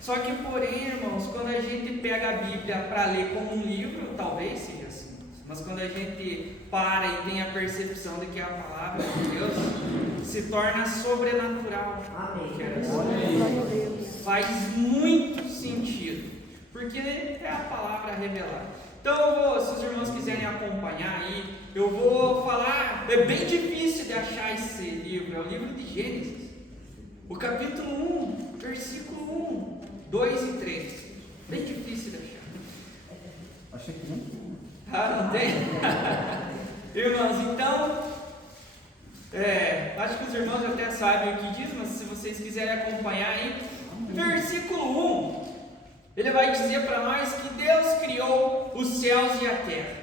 Só que, porém, irmãos, quando a gente pega a Bíblia para ler como um livro, talvez seja assim. Mas quando a gente para e tem a percepção de que a palavra de Deus se torna sobrenatural. Faz muito sentido, porque é a palavra revelada. Então, se os irmãos quiserem acompanhar aí, eu vou falar. É bem difícil de achar esse livro, é o livro de Gênesis, o capítulo 1, versículo 1, 2 e 3. Bem difícil de achar. Achei que não. Não tem? Irmãos, então, acho que os irmãos até sabem o que diz, mas se vocês quiserem acompanhar aí, versículo 1, ele vai dizer para nós que Deus criou os céus e a terra.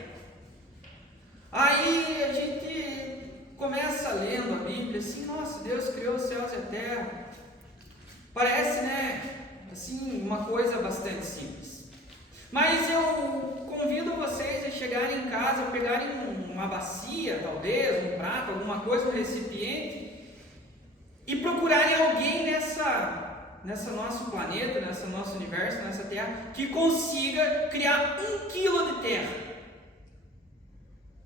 Aí a gente começa lendo a Bíblia assim, nossa, Deus criou os céus e a terra. Parece, né, assim, uma coisa bastante simples. Mas eu convido vocês a chegarem em casa, pegarem uma bacia, talvez, um prato, alguma coisa, um recipiente, e procurarem alguém nessa nosso planeta, nesse nosso universo, nessa terra, que consiga criar 1 quilo de terra.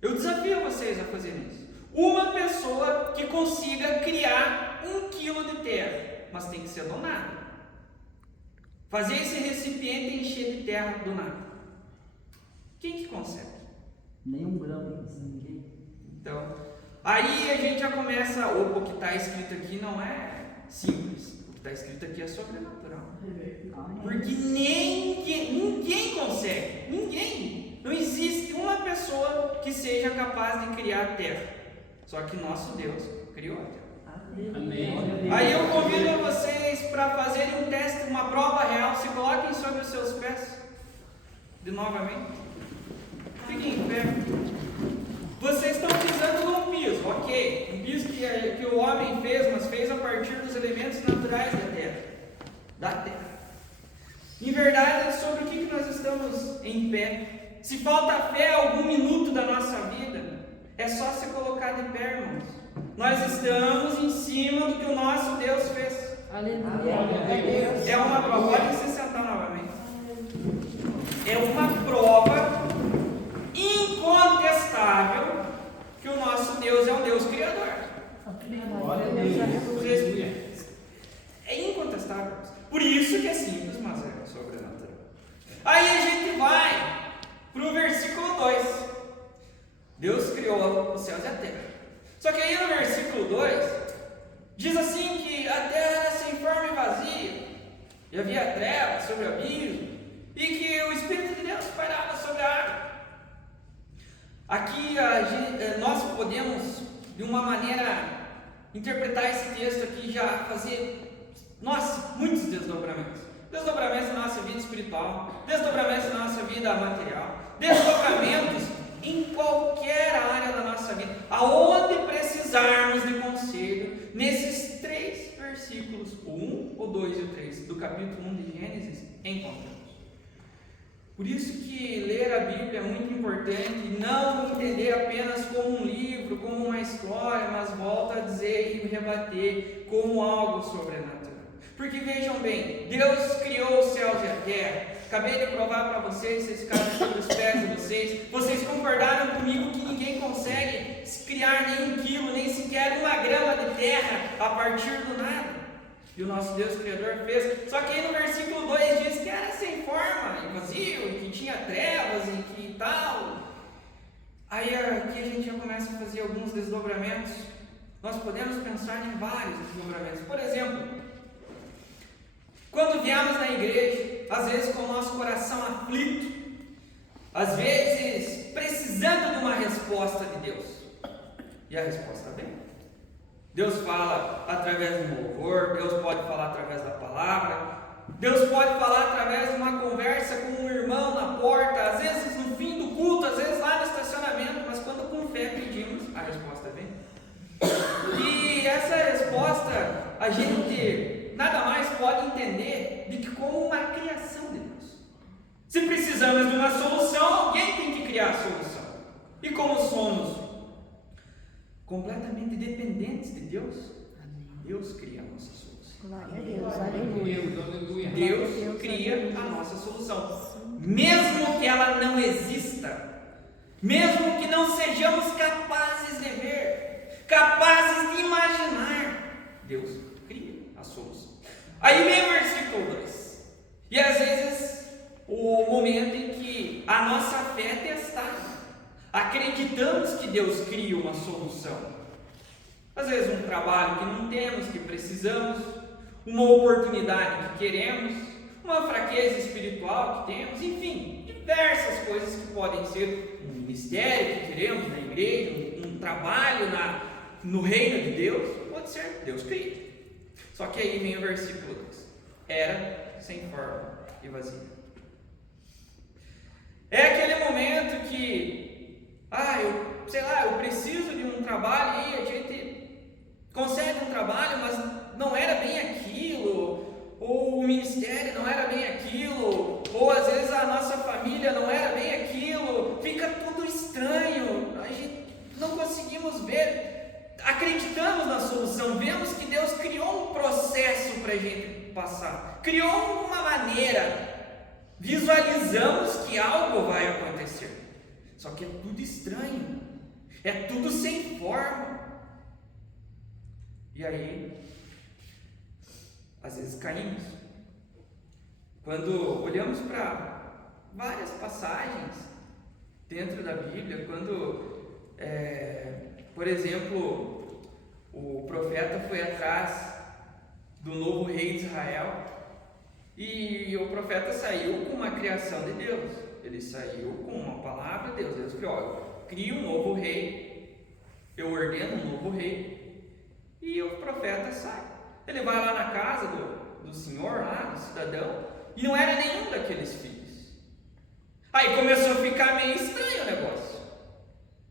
Eu desafio vocês a fazerem isso. Uma pessoa que consiga criar 1 quilo de terra, mas tem que ser do nada. Fazer esse recipiente encher de terra do nada. Quem que consegue? Nem 1 grão, ninguém. Então, aí a gente já começa, o que está escrito aqui não é simples. O que está escrito aqui é sobrenatural. Porque ninguém consegue. Ninguém. Não existe uma pessoa que seja capaz de criar terra. Só que nosso Deus criou a terra. Amém. Aí eu convido vocês para fazerem um teste, uma prova real. Se coloquem sobre os seus pés. De novamente. Fiquem em pé. Vocês estão pisando num piso, ok. Um piso que o homem fez, mas fez a partir dos elementos naturais da terra. Em verdade, sobre o que nós estamos em pé? Se falta fé algum minuto da nossa vida, é só se colocar de pé, irmãos. Nós estamos em cima do que o nosso Deus fez. Aleluia. É uma prova. Pode se sentar novamente. É uma prova incontestável que o nosso Deus é um Deus criador. É incontestável. Por isso que é simples, mas é sobrenatural. Aí a gente vai para o versículo 2. Deus criou os céus e a terra. Só que aí no versículo 2 diz assim que a terra era sem forma e vazia, e havia trevas sobre o abismo, e que o Espírito de Deus pairava sobre a água. Aqui nós podemos, de uma maneira, interpretar esse texto aqui e já fazer, muitos desdobramentos. Desdobramentos na nossa vida espiritual, desdobramentos na nossa vida material, desdobramentos em qualquer área da nossa vida, aonde precisarmos de conselho, nesses 3 versículos, o 1, o 2 e o 3 do capítulo 1 de Gênesis, encontramos. Por isso que ler a Bíblia é muito importante, e não entender apenas como um livro, como uma história, mas volta a dizer e rebater como algo sobrenatural. Porque vejam bem, Deus criou os céus e a terra. Acabei de provar para vocês ficaram sobre os pés de vocês. Vocês concordaram comigo que ninguém consegue criar nem 1 quilo, nem sequer 1 grama de terra a partir do nada. E o nosso Deus Criador fez. Só que aí no versículo 2 diz que era sem forma, e vazio, que tinha trevas e que tal. Aí aqui a gente já começa a fazer alguns desdobramentos. Nós podemos pensar em vários desdobramentos. Por exemplo, quando viemos na igreja, às vezes com o nosso coração aflito, às vezes precisando de uma resposta de Deus, e a resposta vem. Deus fala através do louvor, Deus pode falar através da palavra, Deus pode falar através de uma conversa com um irmão na porta, às vezes no fim do culto, às vezes lá no estacionamento, mas quando com fé pedimos, a resposta vem. E essa resposta a gente nada mais pode entender do que como uma criação de Deus. Se precisamos de uma solução, alguém tem que criar a solução. E como somos completamente dependentes de Deus, Deus cria a nossa solução. Glória a Deus, aleluia. Deus, aleluia. Deus solução, mesmo que ela não exista, mesmo que não sejamos capazes de ver, capazes de imaginar. Deus cria a solução. Aí vem o versículo 2. E às vezes o momento em que a nossa fé é testada. Acreditamos que Deus cria uma solução. Às vezes um trabalho que não temos, que precisamos, uma oportunidade que queremos, uma fraqueza espiritual que temos, enfim, diversas coisas que podem ser um ministério que queremos na igreja, um trabalho no reino de Deus, pode ser, Deus cria. Só que aí vem o versículo 2. Era sem forma e vazia. É aquele momento que, eu preciso de um trabalho e a gente consegue um trabalho, mas não era bem aquilo, ou o ministério não era bem aquilo, ou às vezes a nossa família não era bem aquilo, fica tudo estranho, a gente não conseguimos ver, acreditamos na solução, vemos que Deus criou um processo para a gente passar, criou uma maneira, visualizamos que algo vai acontecer, só que é tudo estranho, é tudo sem forma. E aí, às vezes caímos. Quando olhamos para várias passagens dentro da Bíblia, quando, por exemplo, o profeta foi atrás do novo rei de Israel, e o profeta saiu com uma criação de Deus, ele saiu com uma palavra de Deus. Deus criou, cria um novo rei, eu ordeno um novo rei. E o profeta sai. Ele vai lá na casa do senhor, lá, do cidadão, e não era nenhum daqueles filhos. Aí começou a ficar meio estranho o negócio.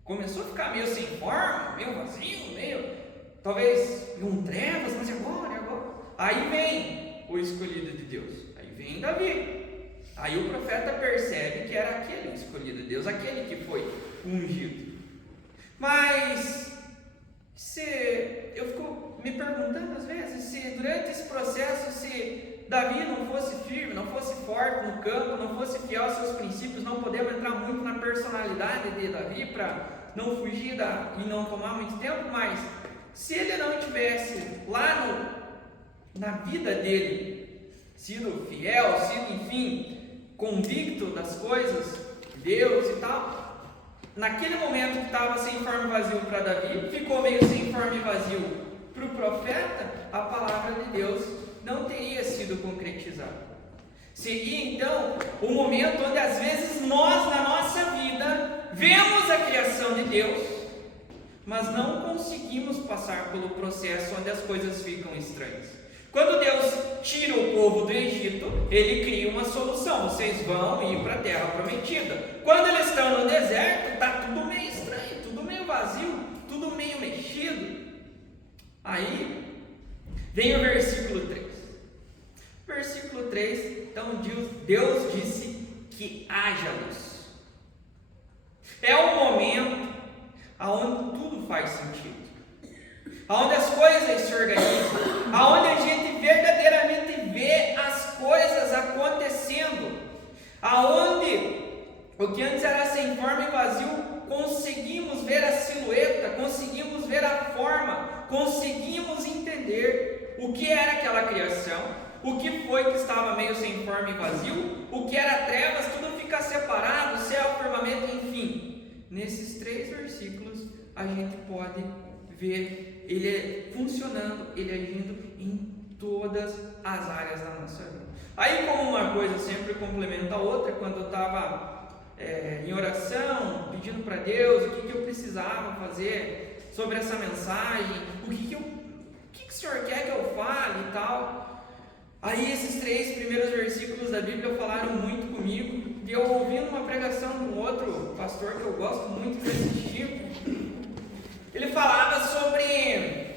Começou a ficar meio sem forma, meio vazio, talvez um trevas, mas agora. Aí vem o escolhido de Deus. Aí vem Davi. Aí o profeta percebe que era aquele escolhido de Deus, aquele que foi ungido. Mas eu fico me perguntando às vezes se durante esse processo, se Davi não fosse firme, não fosse forte no campo, não fosse fiel aos seus princípios, não podemos entrar muito na personalidade de Davi para não fugir e não tomar muito tempo, mas se ele não tivesse lá na vida dele sido fiel, enfim, convicto das coisas de Deus e tal, naquele momento que estava sem forma e vazio para Davi, ficou meio sem forma e vazio para o profeta, a palavra de Deus não teria sido concretizada. Seria então o momento onde às vezes nós, na nossa vida, vemos a criação de Deus, mas não conseguimos passar pelo processo onde as coisas ficam estranhas. Quando Deus tira o povo do Egito, Ele cria uma solução: vocês vão ir para a terra prometida. Quando eles estão no deserto, está tudo meio estranho, tudo meio vazio, tudo meio mexido. Aí vem o versículo 3. Versículo 3, então Deus disse que haja luz. É o momento onde tudo faz sentido, onde as coisas se organizam, onde a gente verdadeiramente vê as coisas acontecendo, aonde o que antes era sem forma e vazio, conseguimos ver a silhueta, conseguimos ver a forma, conseguimos entender o que era aquela criação, o que foi que estava meio sem forma e vazio, o que era trevas, tudo fica separado, céu, firmamento, enfim. Nesses 3 versículos a gente pode ver ele funcionando, ele agindo em todas as áreas da nossa vida. Aí, como uma coisa sempre complementa a outra, quando eu estava em oração, pedindo para Deus o que eu precisava fazer sobre essa mensagem, o que o Senhor quer que eu fale e tal. Aí esses 3 primeiros versículos da Bíblia falaram muito comigo, e eu ouvindo uma pregação com outro pastor que eu gosto muito de assistir, ele falava sobre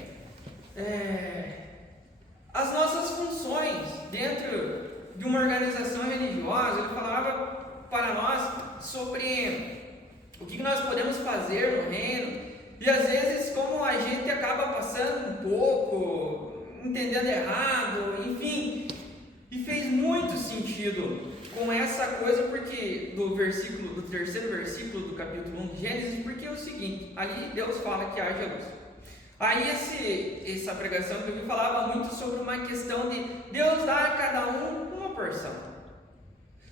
as nossas funções dentro de uma organização religiosa. Ele falava para nós sobre o que nós podemos fazer no reino, e às vezes como a gente acaba passando um pouco, entendendo errado, enfim, e fez muito sentido com essa coisa, porque do terceiro versículo do capítulo 1 de Gênesis, porque é o seguinte, ali Deus fala que haja luz. Aí essa pregação que eu vi falava muito sobre uma questão de Deus dar a cada um uma porção.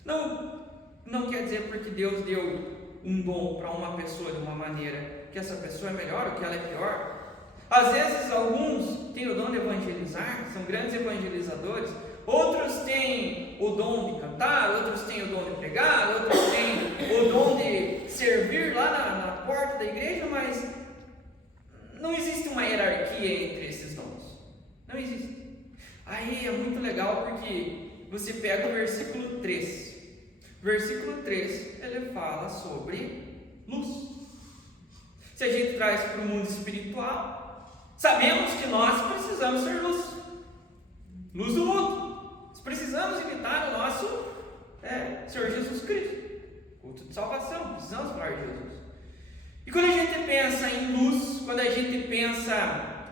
Não quer dizer porque Deus deu um dom para uma pessoa de uma maneira que essa pessoa é melhor ou que ela é pior. Às vezes alguns têm o dom de evangelizar, são grandes evangelizadores, outros têm o dom de cantar, outros têm o dom de pregar, outros têm o dom de servir lá na porta da igreja, mas não existe uma hierarquia entre esses dons. Não existe. Aí é muito legal porque você pega o versículo 3. Versículo 3, ele fala sobre luz. Se a gente traz para o mundo espiritual, sabemos que nós precisamos ser luz. Luz do mundo. Nós precisamos imitar o nosso Senhor Jesus Cristo. Culto de salvação, precisamos falar de Jesus. E quando a gente pensa em luz,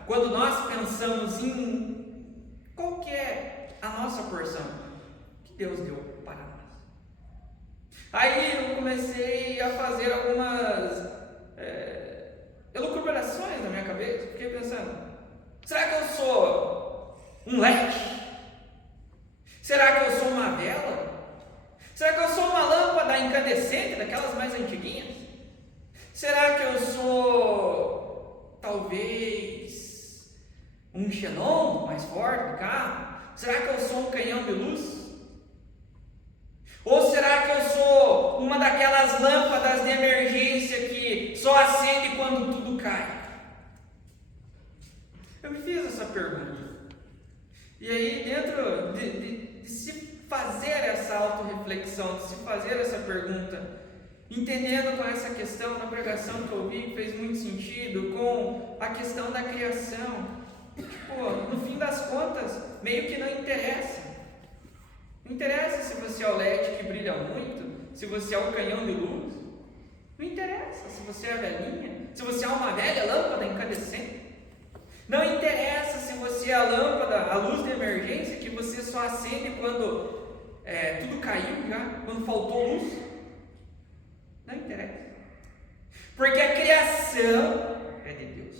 quando nós pensamos em qual que é a nossa porção que Deus deu para nós. Aí eu comecei a fazer algumas elucubrações na minha cabeça. Fiquei pensando, será que eu sou um LED? Será que eu sou uma vela? Será que eu sou uma lâmpada incandescente, daquelas mais antiguinhas? Será que eu sou, talvez, um xenon mais forte do carro? Será que eu sou um canhão de luz? Ou será que eu sou uma daquelas lâmpadas de emergência que só acende quando tudo cai? Eu me fiz essa pergunta. E aí, dentro de se fazer essa autorreflexão, de se fazer essa pergunta, entendendo com essa questão na pregação que eu vi, que fez muito sentido, com a questão da criação, no fim das contas, meio que não interessa. Não interessa se você é o LED que brilha muito, se você é o canhão de luz. Não interessa se você é a velhinha, se você é uma velha lâmpada incandescente. Não interessa se você é a lâmpada, a luz de emergência que você só acende quando tudo caiu já, quando faltou luz. Não interessa. Porque a criação é de Deus.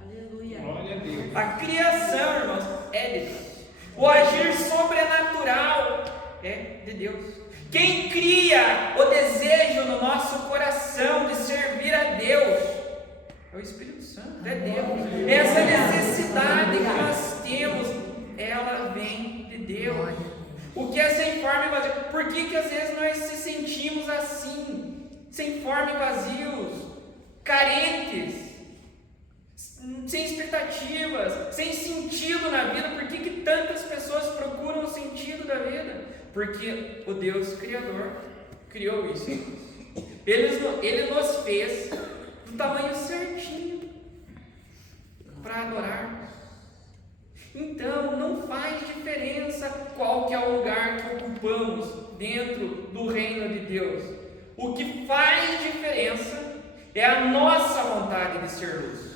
Aleluia. Glória a Deus. A criação, irmãos, é de Deus. O agir sobrenatural é de Deus. Quem cria o desejo no nosso coração de servir a Deus é o Espírito Santo, é Deus. Essa necessidade que nós temos, ela vem de Deus. O que é sem forma e vazio? Por que às vezes nós se sentimos assim, sem forma e vazios, carentes, sem expectativas, sem sentido na vida? Por que tantas pessoas procuram o sentido da vida? Porque o Deus Criador criou isso. Ele nos fez do tamanho certinho para adorarmos. Então não faz diferença qual que é o lugar que ocupamos dentro do reino de Deus. O que faz diferença é a nossa vontade de ser luz.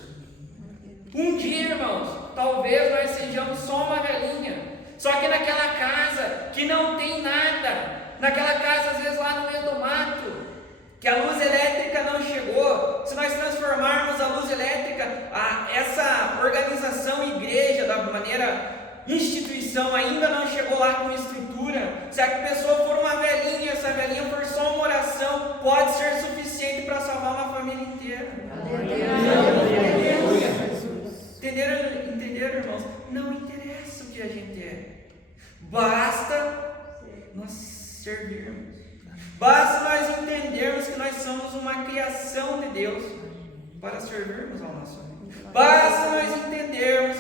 Um dia, irmãos, talvez nós sejamos só uma velhinha, só que naquela casa que não tem nada, naquela casa às vezes lá no meio do mato, que a luz elétrica não chegou. Se nós transformarmos a luz elétrica, essa organização igreja da maneira instituição ainda não chegou lá com estrutura, se a pessoa for uma velhinha, essa velhinha for só uma oração, pode ser suficiente para salvar uma família inteira. Entenderam, irmãos? Não interessa o que a gente é, basta nós servirmos, basta nós entendermos que nós somos uma criação de Deus para servirmos ao nosso Deus. Basta nós entendermos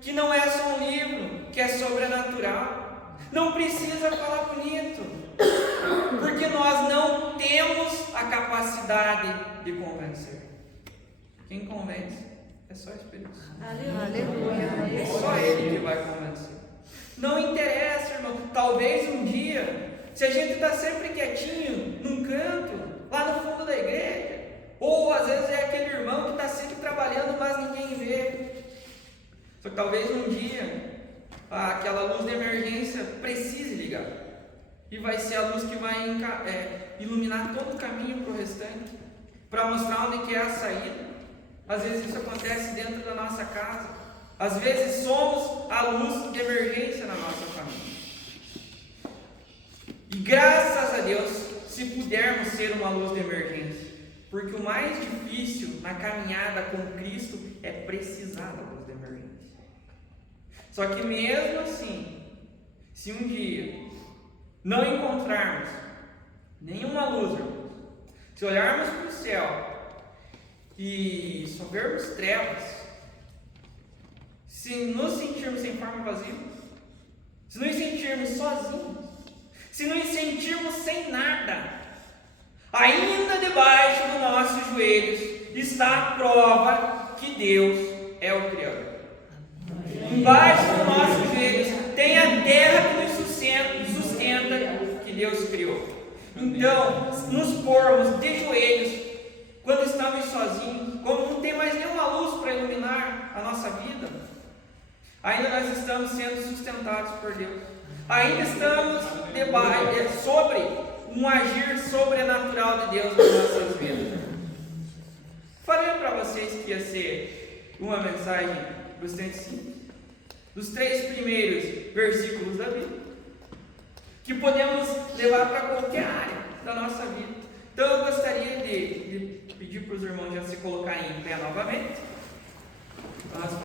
que não é só um livro, que é sobrenatural. Não precisa falar bonito, porque nós não temos a capacidade de convencer. Quem convence é só o Espírito Santo. Aleluia. É só Ele que vai convencer. Não interessa, irmão. Talvez um dia, se a gente está sempre quietinho, num canto, lá no fundo da igreja, ou às vezes é aquele irmão que está sempre trabalhando, mas ninguém vê. Só que talvez um dia aquela luz de emergência precise ligar. e vai ser a luz que vai iluminar todo o caminho para o restante, para mostrar onde que é a saída. Às vezes isso acontece dentro da nossa casa. Às vezes somos a luz de emergência na nossa família. E graças a Deus, se pudermos ser uma luz de emergência, porque o mais difícil na caminhada com Cristo é precisar da luz de emergência. Só que mesmo assim, se um dia não encontrarmos nenhuma luz, irmãos, se olharmos para o céu e só vermos trevas, se nos sentirmos sem forma vazia, se nos sentirmos sozinhos, se nos sentirmos sem nada, ainda debaixo dos nossos joelhos está a prova que Deus é o Criador. Embaixo dos nossos joelhos tem a terra que nos sustenta, que Deus criou. Então, nos pormos de joelhos quando estamos sozinhos, quando não tem mais nenhuma luz para iluminar a nossa vida, ainda nós estamos sendo sustentados por Deus. Ainda estamos sobre um agir sobrenatural de Deus nas nossas vidas. Falei para vocês que ia ser uma mensagem bastante simples, dos 3 primeiros versículos da Bíblia, que podemos levar para qualquer área da nossa vida. Então eu gostaria de pedir para os irmãos já se colocarem em pé novamente.